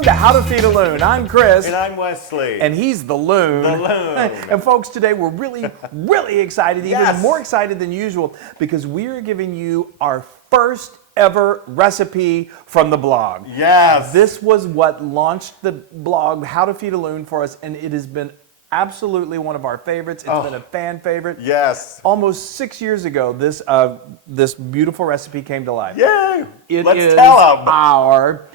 Welcome to How to Feed a Loon. I'm Chris. And I'm Wesley. And he's the Loon. The Loon. And folks, today we're really excited, even Yes. more excited than usual, because we are giving you our first ever recipe from the blog. Yes. This was what launched the blog, How to Feed a Loon, for us, and it has been absolutely one of our favorites. It's been a fan favorite. Yes. Almost 6 years ago, this beautiful recipe came to life. Yay! It Let's is tell them. our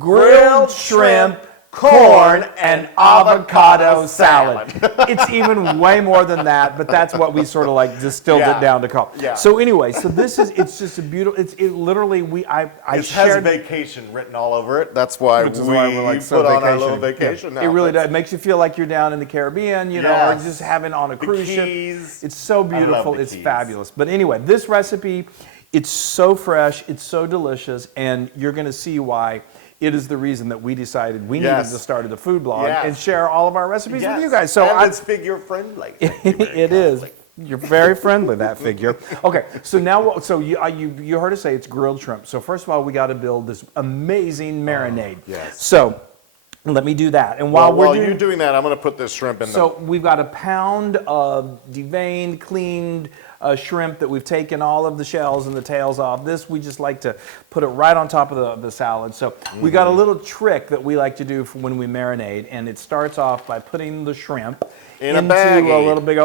grilled shrimp, corn, and avocado salad. It's even way more than that, but that's what we sort of like distilled it down to call. Yeah. So anyway, so this is, it's just a beautiful, it literally, I It shared. has vacation written all over it. That's why Which is why we're like so put on our vacationing. little vacation Yeah. now. It really does. It makes you feel like you're down in the Caribbean, you know, Yes. or just having on a cruise ship. Keys. It's so beautiful. the It's Keys. fabulous. But anyway, this recipe, it's so fresh, it's so delicious, and you're going to see why. It is the reason that we decided we needed to start a food blog and share all you recipes with you guys. So and it's figure friendly. it is. You're very friendly, that figure. Okay, so now, so you heard us say it's grilled shrimp. So first of all, we got to build this amazing marinade. Yes. So let me do that. And while you're doing that, I'm going to put this shrimp in. So we've got a pound of deveined, cleaned shrimp that we've taken all of the shells and the tails off. This, we just like to put it right on top of the salad. So we got a little trick that we like to do for when we marinate, and it starts off by putting the shrimp into a little big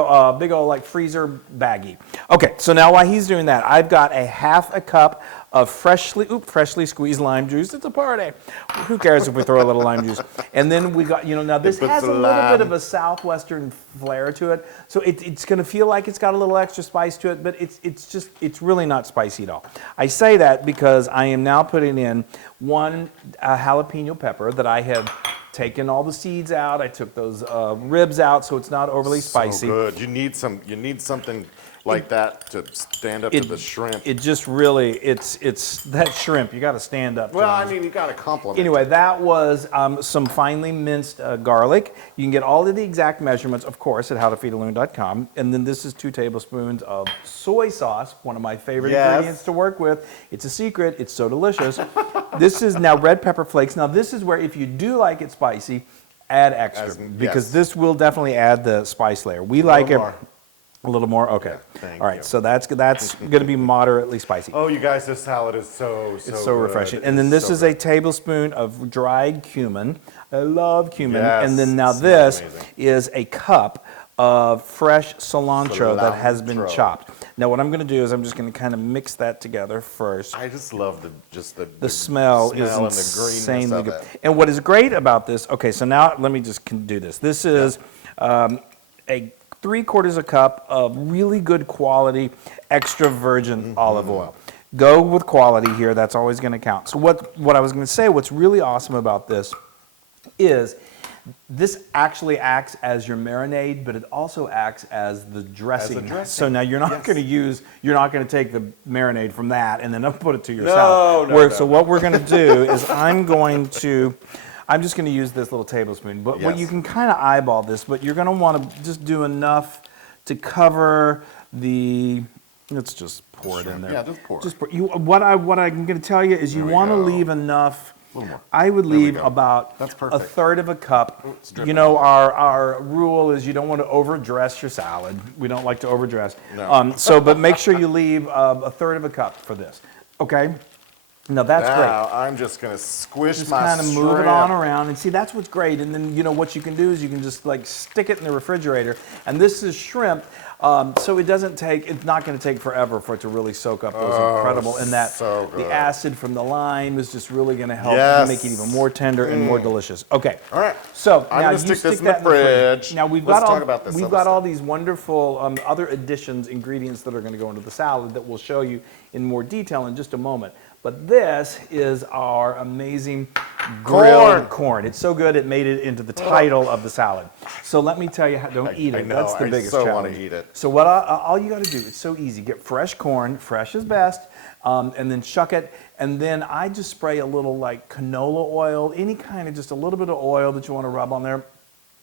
old like freezer baggie. Okay, so now while he's doing that, I've got a half a cup of freshly squeezed lime juice. It's a party. Who cares if we throw a little lime juice? And then we got, now this has a little bit of a southwestern flair to it. So it's going to feel like it's got a little extra spice to it, but it's really not spicy at all. I say that because I am now putting in one jalapeno pepper that I have taken all the seeds out. I took those ribs out, so it's not overly spicy. So good. You need something like that to stand up to the shrimp. It just really, it's that shrimp. You got to stand up. Well, I mean, you got to compliment. Anyway, that was some finely minced garlic. You can get all of the exact measurements, of course, at howtofeedaloon.com. And then this is 2 tablespoons of soy sauce, one of my favorite ingredients to work with. It's a secret. It's so delicious. This is now red pepper flakes. Now, this is where if you do like it spicy, add extra because this will definitely add the spice layer. We like it. A little more? Okay. Thank all right, you. so that's going to be moderately spicy. Oh, you guys, this salad is so It's so refreshing. And then this is a tablespoon of dried cumin. I love cumin. Yes, and then now this is a cup of fresh cilantro that has been chopped. Now what I'm going to do is I'm just going to kind of mix that together first. I just love the smell is and insanely the good. of it. And what is great about this, okay, so now let me just do this. This is a 3/4 a cup of really good quality extra virgin olive oil. Go with quality here, that's always going to count. So what I was going to say, what's really awesome about this is this actually acts as your marinade, but it also acts as the dressing. So now you're not going to take the marinade from that and then put it to your salad. So what we're going to do is I'm just going to use this little tablespoon, but what you can kind of eyeball this, but you're going to want to just do enough to cover the. Let's just pour it in there. Yeah, just pour. What I'm going to tell you is you want to leave enough. A little more. I would leave about That's a perfect. third of a cup. You know, our rule is you don't want to overdress your salad. We don't like to overdress. No. But make sure you leave a third of a cup for this. Okay. Now that's great. Now I'm just going to squish Just my kind of shrimp. move it on around, and see, that's what's great. And then what you can do is you can just like stick it in the refrigerator. And this is shrimp, so it's not going to take forever for it to really soak up those incredible. And that the acid from the lime is just really going to help make it even more tender and more delicious. Okay. All right. So I'm now going to you stick this in that the fridge. Now we've Let's got talk about this we've other got stuff. all these wonderful other ingredients that are going to go into the salad that we'll show you in more detail in just a moment. But this is our amazing grilled corn. It's so good it made it into the title of the salad. So let me tell you, don't eat it. That's the biggest challenge. I want to eat it. So all you got to do, it's so easy. Get fresh corn, fresh is best, and then shuck it. And then I just spray a little like canola oil, any kind of just a little bit of oil that you want to rub on there.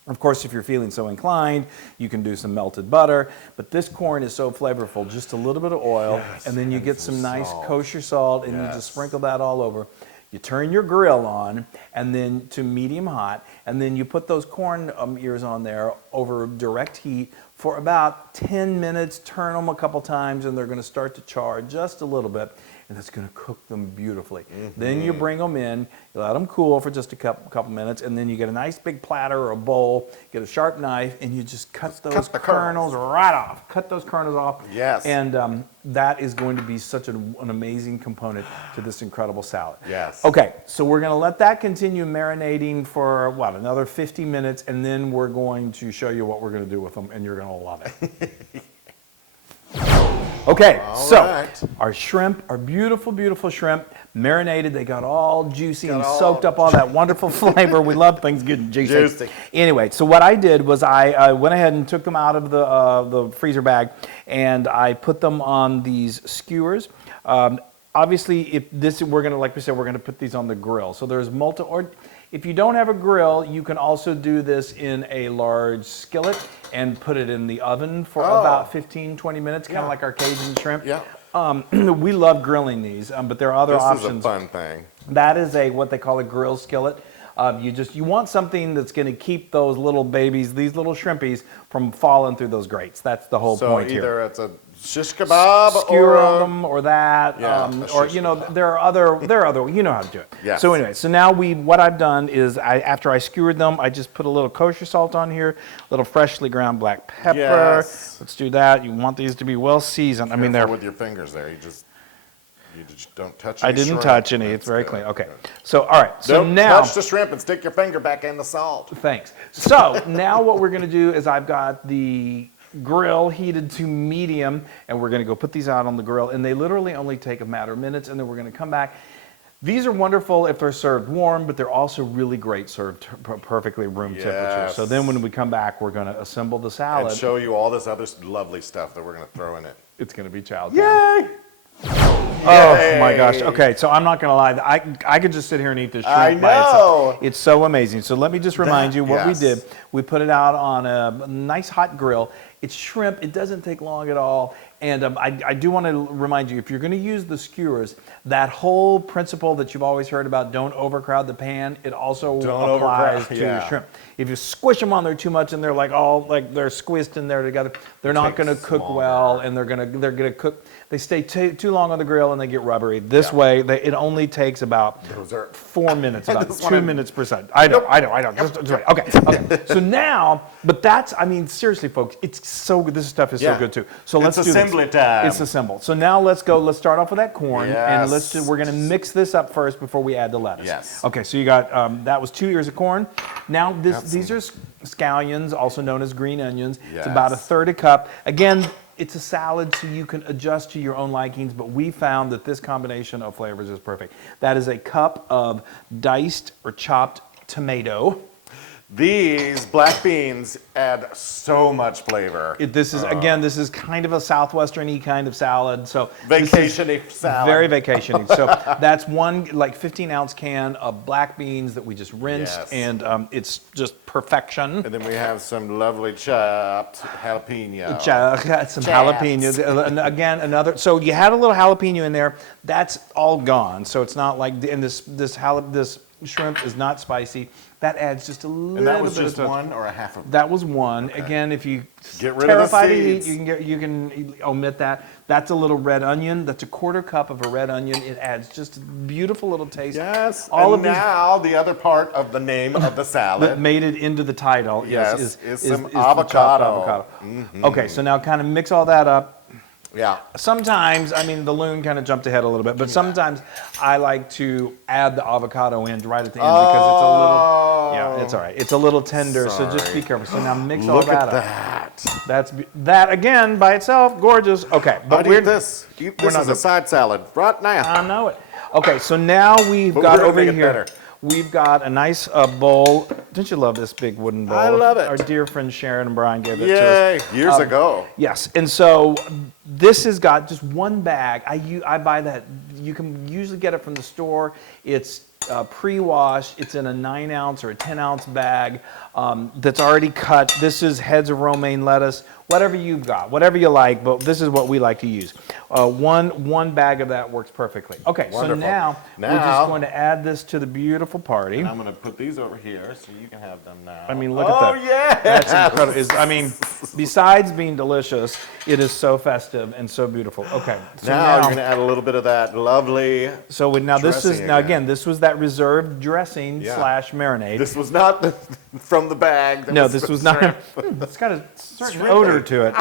Of course, if you're feeling so inclined, you can do some melted butter, but this corn is so flavorful, just a little bit of oil, and then you get some nice kosher salt, and you just sprinkle that all over. You turn your grill on and then to medium hot, and then you put those corn ears on there over direct heat for about 10 minutes. Turn them a couple times and they're going to start to char just a little bit, and that's going to cook them beautifully. Then you bring them in, you let them cool for just a couple minutes, and then you get a nice big platter or a bowl, get a sharp knife, and you just cut those kernels right off. Cut those kernels off. Yes. And that is going to be such an amazing component to this incredible salad. Yes. Okay, so we're going to let that continue marinating for, what, another 50 minutes, and then we're going to show you what we're going to do with them, and you're going to love it. Okay, so our shrimp, our beautiful, beautiful shrimp, marinated. They got all juicy and soaked up all that wonderful flavor. We love things good and juicy. Anyway, so what I did was I went ahead and took them out of the freezer bag, and I put them on these skewers. Obviously, if this we're gonna, like we said, we're gonna put these on the grill. So there's multiple. Or if you don't have a grill, you can also do this in a large skillet and put it in the oven for about 15, 20 minutes, kind of like our Cajun shrimp. Yeah. We love grilling these, but there are other options. This is a fun thing. That is what they call a grill skillet. You want something that's going to keep those little babies, these little shrimpies, from falling through those grates. That's the whole point here. So either it's a shish kebab skewer or on them or that, or you know, there are other, you know how to do it. Yes. So anyway, so now what I've done is after I skewered them, I just put a little kosher salt on here, a little freshly ground black pepper. Yes. Let's do that. You want these to be well seasoned. I mean, they're with your fingers there. You just don't touch any I didn't shrimp. touch any. It's very clean. Okay. So, all right. So Don't now touch the shrimp and stick your finger back in the salt. Thanks. So now what we're going to do is I've got the grill heated to medium, and we're going to go put these out on the grill, and they literally only take a matter of minutes, and then we're going to come back. These are wonderful if they're served warm, but they're also really great served perfectly room temperature. So then when we come back, we're going to assemble the salad. And show you all this other lovely stuff that we're going to throw in it. It's going to be chow time. Yay! Oh my gosh. Okay, so I'm not going to lie. I could just sit here and eat this shrimp by itself. It's so amazing. So let me just remind you what we did. We put it out on a nice hot grill. It's shrimp. It doesn't take long at all. And I do want to remind you, if you're going to use the skewers, that whole principle that you've always heard about, don't overcrowd the pan, it also applies to your shrimp. If you squish them on there too much and they're like they're squished in there together, they're not going to cook well, and they're going to cook. They stay too long on the grill and they get rubbery. This way, it only takes about 4 minutes, about 2 minutes per side. I know. Just wait. Okay. So now, but that's, I mean, seriously, folks, it's so good. This stuff is so good too. So let's do this. It's assembly time. It's assembled. So now let's go. Let's start off with that corn, and we're going to mix this up first before we add the lettuce. Yes. Okay. So you got that was 2 ears of corn. Now these are scallions, also known as green onions. It's about 1/3 cup. Again, it's a salad, so you can adjust to your own likings, but we found that this combination of flavors is perfect. That is a cup of diced or chopped tomato. These black beans add so much flavor. This is kind of a southwestern-y kind of salad. So vacation-y salad. Very vacation-y. So that's one 15-ounce can of black beans that we just rinsed, and it's just perfection. And then we have some lovely chopped jalapeno. Some jalapenos. And again, another. So you had a little jalapeno in there. That's all gone. So it's not like, and this shrimp is not spicy. That adds just a little bit. And that was just one or a half of? That was one. Okay. Again, if you get rid of the seeds, you can omit that. That's a little red onion. That's a 1/4 cup of a red onion. It adds just a beautiful little taste. Yes. All and of now the other part of the name of the salad that made it into the title. Is some avocado. Mm-hmm. Okay, so now kind of mix all that up. Yeah. Sometimes, I mean, the Loon kind of jumped ahead a little bit, but sometimes I like to add the avocado in right at the end because it's a little, it's all right. It's a little tender, so just be careful. So now mix all that up. Look at that. That's that again by itself, gorgeous. Okay, but eat this as a side salad right now. I know it. Okay, so now we've got over here. We've got a nice bowl. Don't you love this big wooden bowl? I love it. Our dear friend Sharon and Brian gave it to us. Years ago. Yes, and so this has got just one bag. I buy that. You can usually get it from the store. It's pre-washed. It's in a 9-ounce or a 10-ounce bag that's already cut. This is heads of romaine lettuce, whatever you've got, whatever you like, but this is what we like to use. one bag of that works perfectly. Okay, Wonderful. so now we're Now- just going to add this to the beautiful party. I'm gonna put these over here so you can have them now. I mean, look oh, at that. yeah. That's incredible. I mean, besides being delicious, it is so festive and so beautiful. Okay, so Now you're gonna add a little bit of that lovely. so now this is dressing now again. again this was that reserved dressing Yeah. slash marinade. This was not from the bag. That No, was this the was not. shrimp. It's got a certain Shrimp. odor to it.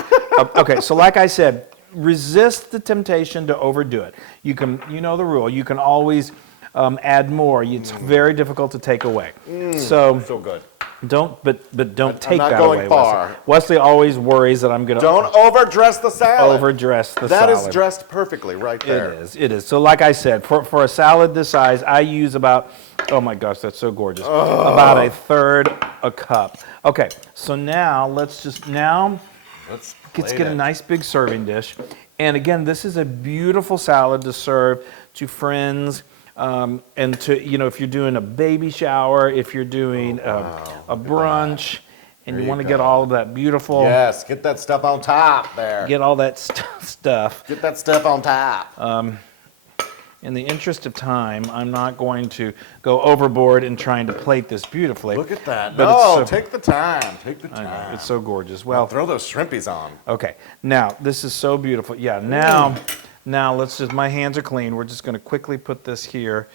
Okay, so like I said, resist the temptation to overdo it. You can, you know the rule. You can always add more. It's very difficult to take away. So So good. don't, but don't take not that going away. far. Wesley always worries that I'm going to Don't overdress the salad. overdress the That salad. is dressed perfectly right there. It is. It is. So like I said, for a salad this size, I use about, oh my gosh, that's so gorgeous. About a third a cup. Okay, so now let's Let's get a nice big serving dish. And again, this is a beautiful salad to serve to friends, and to, you know, if you're doing a baby shower, if you're doing a brunch, and There you you want to get go. all of that beautiful, Yes, get that stuff on top there. get all that stuff. Get that stuff on top. In the interest of time, I'm not going to go overboard in trying to plate this beautifully. Look at that. But No, it's so- take the time. Take the I know, time. it's so gorgeous. Well, Throw those shrimpies on. okay. Now, this is so beautiful. Yeah, now let's just, my hands are clean. We're just going to quickly put this here.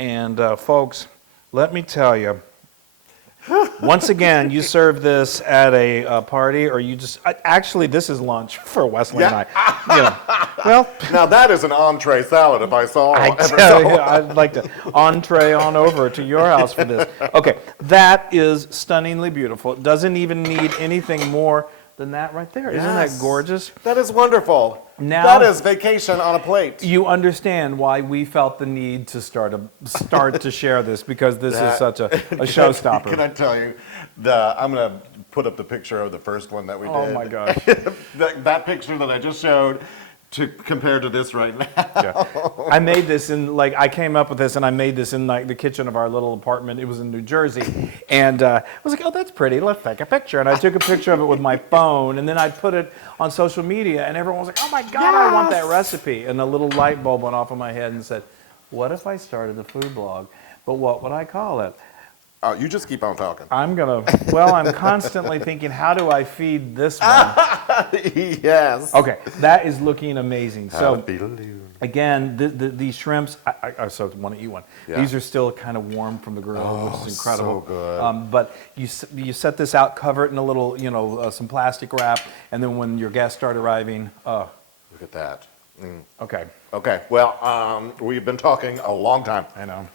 And folks, let me tell you, once again, you serve this at a party, or you just, actually, this is lunch for Wesley and I. You know, well, Now that is an entree salad if I saw I ever tell saw you, one. I'd like to entree on over to your house for this. Okay, that is stunningly beautiful. It doesn't even need anything more than that right there. Isn't that Yes. gorgeous? That is wonderful. Now- that is vacation on a plate. You understand why we felt the need to start to share this, because this is such a showstopper. Can I tell you, I'm going to put up the picture of the first one that we did. Oh my gosh. that picture that I just showed compared to this right now. Yeah. I made this in, like, I came up with this and I made this in like the kitchen of our little apartment. It was in New Jersey. And I was like, oh, that's pretty. Let's take a picture. And I took a picture of it with my phone, and then I put it on social media, and everyone was like, oh my God, I want that recipe. And a little light bulb went off in my head and said, what if I started a food blog? But what would I call it? Oh, you just keep on talking. I'm constantly thinking, how do I feed this one? Yes. Okay, that is looking amazing. So Beetaloo. again, these shrimps, I so want to eat one. Yeah. These are still kind of warm from the grill, which is incredible. so good. But you set this out, cover it in a little, some plastic wrap, and then when your guests start arriving, Look at that. okay, Okay, well, we've been talking a long time. I know.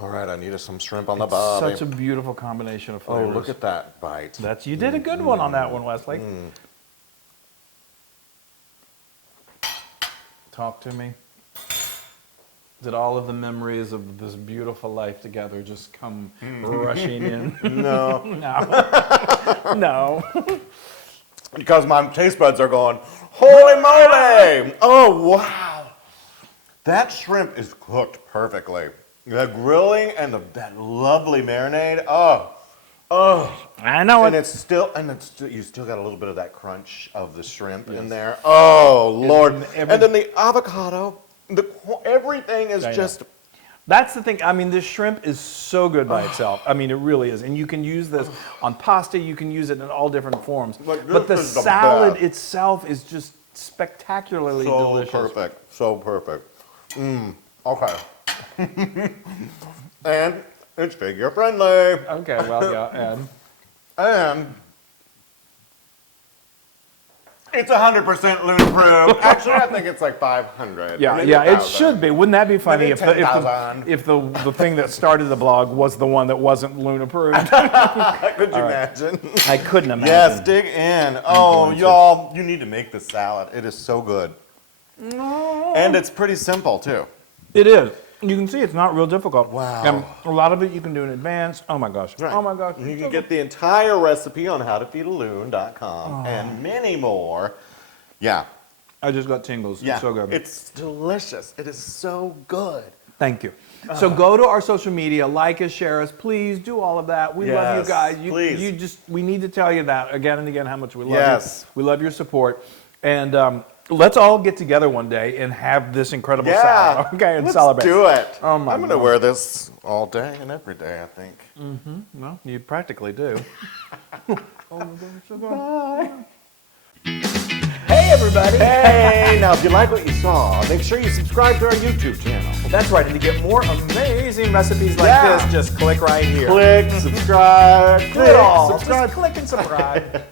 All right, I needed some shrimp on the barbie. Such a beautiful combination of Oh, flavors. look at that bite. You did a good one on that one, Wesley. Talk to me. Did all of the memories of this beautiful life together just come rushing in? No. No. No. Because my taste buds are going, holy moly! Oh, wow. That shrimp is cooked perfectly. The grilling and that lovely marinade. I know And it. it's still, you still got a little bit of that crunch of the shrimp in there. Oh, Lord. And then the avocado, everything is I know. just, That's the thing. I mean, this shrimp is so good by itself. I mean, it really is. And you can use this on pasta. You can use it in all different forms. Like, But the this is the salad best. itself is just spectacularly so delicious. perfect. So perfect. Okay. And it's figure friendly. Okay, well, yeah. And it's 100% Loon approved. Actually, I think it's like 500. Yeah, maybe yeah, it 1,000. should be. Wouldn't that be funny Maybe if 10,000. the thing that started the blog was the one that wasn't Loon approved? Could you imagine? I couldn't imagine. Yes, dig in. Oh, going to. y'all, you need to make this salad. It is so good. And it's pretty simple, too. It is. You can see it's not real difficult. Wow. And a lot of it you can do in advance. Oh my gosh. Right. Oh my gosh. You can get the entire recipe on howtofeedaloon.com and many more. Yeah. I just got tingles. Yeah. It's so good. It's delicious. It is so good. Thank you. So go to our social media, like us, share us. Please do all of that. We love you Yes, guys. please. We need to tell you that again and again how much we love Yes. you. We love your support. And let's all get together one day and have this incredible salad. Okay, and let's celebrate. do it. Oh my I'm gonna Lord. wear this all day and every day, I think. Well, you practically do. Hey, everybody. Hey, now if you like what you saw, make sure you subscribe to our YouTube channel. That's right, and to get more amazing recipes like Yeah. this, just click right here. Click, subscribe, Do it all. subscribe. Just click and subscribe.